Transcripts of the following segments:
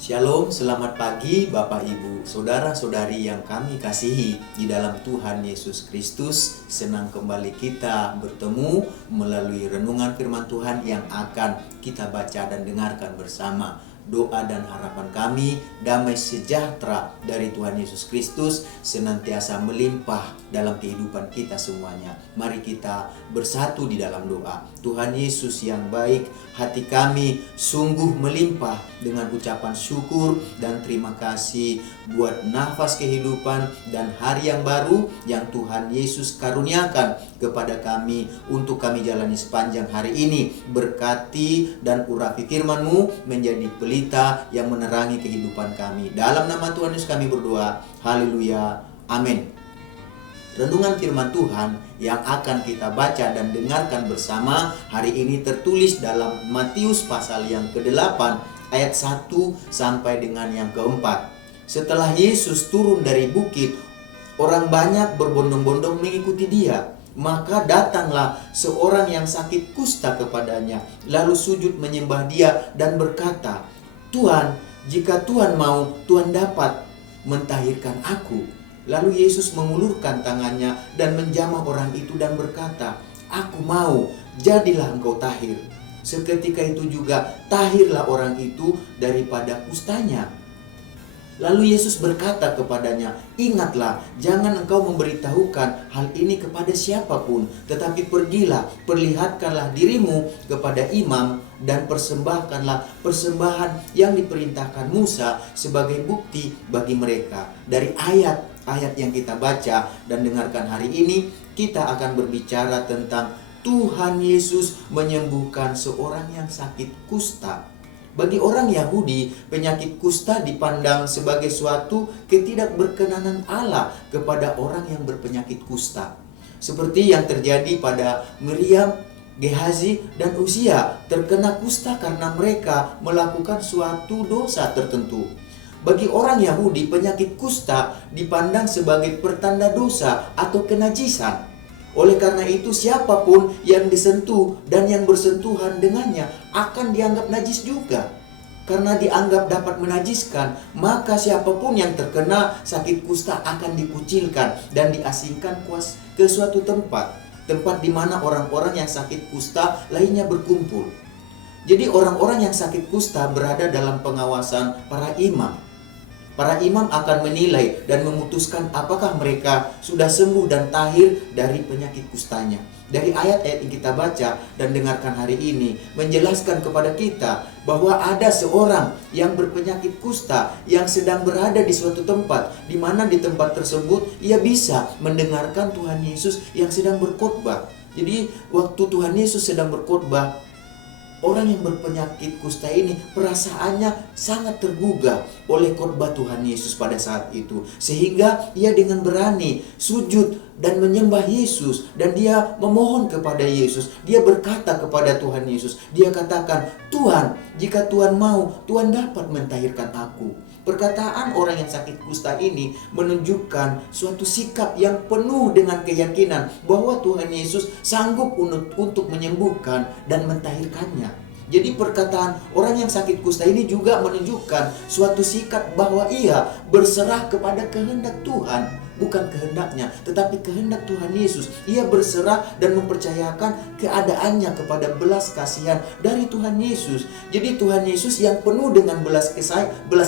Shalom, selamat pagi Bapak Ibu, Saudara-saudari yang kami kasihi di dalam Tuhan Yesus Kristus. Senang kembali kita bertemu melalui renungan firman Tuhan yang akan kita baca dan dengarkan bersama. Doa dan harapan kami, damai sejahtera dari Tuhan Yesus Kristus senantiasa melimpah dalam kehidupan kita semuanya. Mari kita bersatu di dalam doa. Tuhan Yesus yang baik, hati kami sungguh melimpah dengan ucapan syukur dan terima kasih buat nafas kehidupan dan hari yang baru yang Tuhan Yesus karuniakan kepada kami untuk kami jalani sepanjang hari ini. Berkati dan urapi firman-Mu menjadi pelita yang menerangi kehidupan kami. Dalam nama Tuhan Yesus kami berdoa. Haleluya. Amin. Renungan firman Tuhan yang akan kita baca dan dengarkan bersama hari ini tertulis dalam Matius pasal yang ke-8 ayat 1 sampai dengan yang ke-4. Setelah Yesus turun dari bukit, orang banyak berbondong-bondong mengikuti Dia. Maka datanglah seorang yang sakit kusta kepadanya, lalu sujud menyembah Dia dan berkata, "Tuhan, jika Tuhan mau, Tuhan dapat mentahirkan aku." Lalu Yesus mengulurkan tangannya dan menjamah orang itu dan berkata, "Aku mau, jadilah engkau tahir." Seketika itu juga tahirlah orang itu daripada kustanya. Lalu Yesus berkata kepadanya, "Ingatlah, jangan engkau memberitahukan hal ini kepada siapapun, tetapi pergilah, perlihatkanlah dirimu kepada imam dan persembahkanlah persembahan yang diperintahkan Musa sebagai bukti bagi mereka." Dari ayat-ayat yang kita baca dan dengarkan hari ini, kita akan berbicara tentang Tuhan Yesus menyembuhkan seorang yang sakit kusta. Bagi orang Yahudi, penyakit kusta dipandang sebagai suatu ketidakberkenanan Allah kepada orang yang berpenyakit kusta. Seperti yang terjadi pada Miriam, Gehazi, dan Uzia terkena kusta karena mereka melakukan suatu dosa tertentu. Bagi orang Yahudi, penyakit kusta dipandang sebagai pertanda dosa atau kenajisan. Oleh karena itu, siapapun yang disentuh dan yang bersentuhan dengannya akan dianggap najis juga. Karena dianggap dapat menajiskan, maka siapapun yang terkena sakit kusta akan dikucilkan dan diasingkan ke suatu tempat di mana orang-orang yang sakit kusta lainnya berkumpul. Jadi orang-orang yang sakit kusta berada dalam pengawasan para imam. Para imam akan menilai dan memutuskan apakah mereka sudah sembuh dan tahir dari penyakit kustanya. Dari ayat-ayat yang kita baca dan dengarkan hari ini menjelaskan kepada kita bahwa ada seorang yang berpenyakit kusta yang sedang berada di suatu tempat, di mana di tempat tersebut ia bisa mendengarkan Tuhan Yesus yang sedang berkhotbah. Jadi waktu Tuhan Yesus sedang berkhotbah, orang yang berpenyakit kusta ini perasaannya sangat tergugah oleh khotbah Tuhan Yesus pada saat itu. Sehingga ia dengan berani sujud dan menyembah Yesus. Dan dia memohon kepada Yesus. Dia berkata kepada Tuhan Yesus. Dia katakan, "Tuhan, jika Tuhan mau, Tuhan dapat mentahirkan aku." Perkataan orang yang sakit kusta ini menunjukkan suatu sikap yang penuh dengan keyakinan bahwa Tuhan Yesus sanggup untuk menyembuhkan dan mentahirkannya. Jadi perkataan orang yang sakit kusta ini juga menunjukkan suatu sikap bahwa ia berserah kepada kehendak Tuhan. Bukan kehendaknya, tetapi kehendak Tuhan Yesus. Ia berserah dan mempercayakan keadaannya kepada belas kasihan dari Tuhan Yesus. Jadi Tuhan Yesus yang penuh dengan belas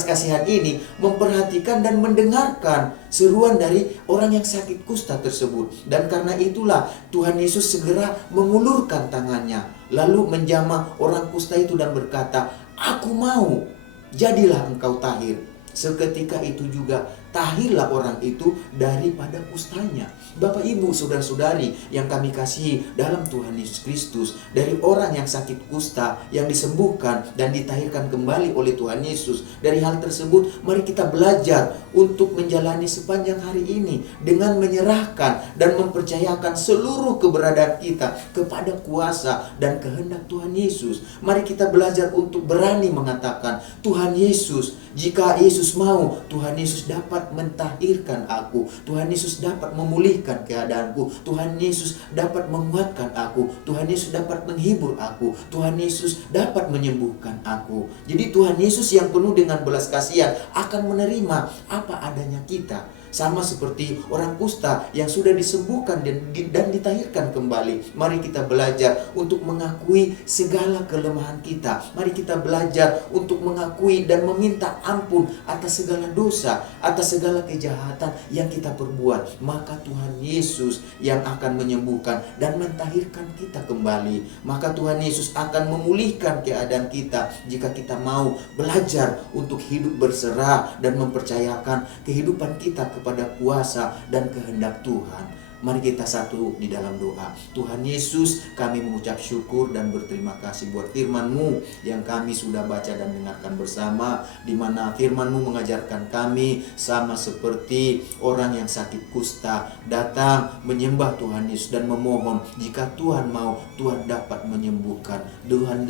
kasihan ini memperhatikan dan mendengarkan seruan dari orang yang sakit kusta tersebut. Dan karena itulah Tuhan Yesus segera mengulurkan tangannya, lalu menjamah orang kusta itu dan berkata, "Aku mau, jadilah engkau tahir." Seketika itu juga tahirlah orang itu daripada kustanya. Bapak, Ibu, saudara-saudari yang kami kasihi dalam Tuhan Yesus Kristus, dari orang yang sakit kusta yang disembuhkan dan ditahirkan kembali oleh Tuhan Yesus. Dari hal tersebut, mari kita belajar untuk menjalani sepanjang hari ini dengan menyerahkan dan mempercayakan seluruh keberadaan kita kepada kuasa dan kehendak Tuhan Yesus. Mari kita belajar untuk berani mengatakan, "Tuhan Yesus, jika Yesus mau, Tuhan Yesus dapat dapat mentahirkan aku. Tuhan Yesus dapat memulihkan keadaanku. Tuhan Yesus dapat menguatkan aku. Tuhan Yesus dapat menghibur aku. Tuhan Yesus dapat menyembuhkan aku. Jadi Tuhan Yesus yang penuh dengan belas kasihan akan menerima apa adanya kita. Sama seperti orang kusta yang sudah disembuhkan dan ditahirkan kembali. Mari kita belajar untuk mengakui segala kelemahan kita. Mari kita belajar untuk mengakui dan meminta ampun atas segala dosa, atas segala kejahatan yang kita perbuat. Maka Tuhan Yesus yang akan menyembuhkan dan mentahirkan kita kembali. Maka Tuhan Yesus akan memulihkan keadaan kita jika kita mau belajar untuk hidup berserah dan mempercayakan kehidupan kita kepada kuasa dan kehendak Tuhan. Mari kita satu di dalam doa. Tuhan Yesus, kami mengucap syukur dan berterima kasih buat firman-Mu yang kami sudah baca dan dengarkan bersama, di mana firman-Mu mengajarkan kami sama seperti orang yang sakit kusta datang menyembah Tuhan Yesus dan memohon, jika Tuhan mau, Tuhan dapat menyembuhkan, Tuhan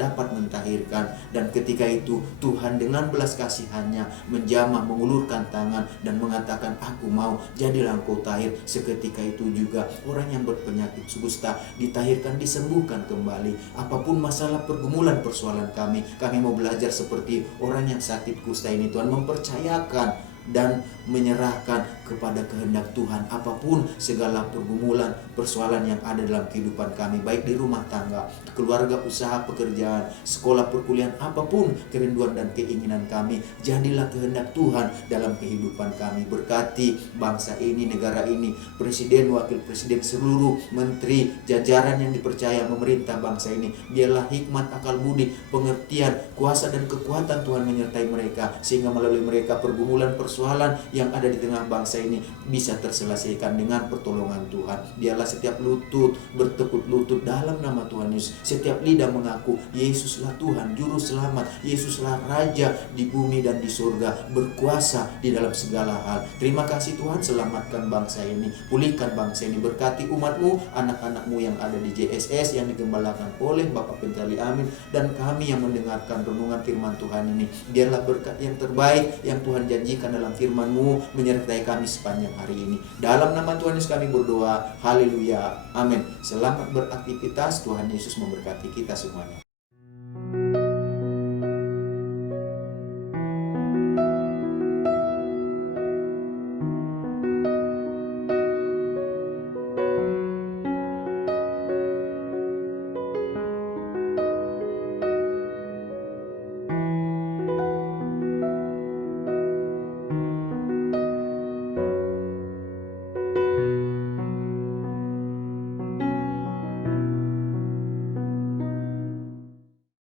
dapat mentahirkan. Dan ketika itu Tuhan dengan belas kasihannya menjamah, mengulurkan tangan dan mengatakan, aku mau, jadilah engkau tahir. Seketika itu juga orang yang berpenyakit kusta ditahirkan, disembuhkan kembali. Apapun masalah, pergumulan, persoalan kami mau belajar seperti orang yang sakit kusta ini, Tuhan, mempercayakan dan menyerahkan kepada kehendak Tuhan apapun segala pergumulan, persoalan yang ada dalam kehidupan kami, baik di rumah tangga, keluarga, usaha, pekerjaan, sekolah, perkuliahan, apapun kerinduan dan keinginan kami, jadilah kehendak Tuhan dalam kehidupan kami. Berkati bangsa ini, negara ini, presiden, wakil presiden, seluruh menteri, jajaran yang dipercaya memerintah bangsa ini. Biarlah hikmat, akal budi, pengertian, kuasa dan kekuatan Tuhan menyertai mereka, sehingga melalui mereka pergumulan, persoalan yang ada di tengah bangsa ini bisa terselesaikan dengan pertolongan Tuhan. Biarlah setiap lutut bertekuk lutut dalam nama Tuhan Yesus. Setiap lidah mengaku Yesuslah Tuhan, Juru Selamat, Yesuslah Raja di bumi dan di surga, berkuasa di dalam segala hal. Terima kasih Tuhan, selamatkan bangsa ini, pulihkan bangsa ini, berkati umat-Mu, anak-anak-Mu yang ada di JSS yang digembalakan oleh Bapak Pencari Amin, dan kami yang mendengarkan renungan firman Tuhan ini. Biarlah berkat yang terbaik yang Tuhan janjikan dalam firman-Mu menyertai kami sepanjang hari ini. Dalam nama Tuhan Yesus kami berdoa. Haleluya. Amin. Selamat beraktivitas. Tuhan Yesus memberkati kita semuanya.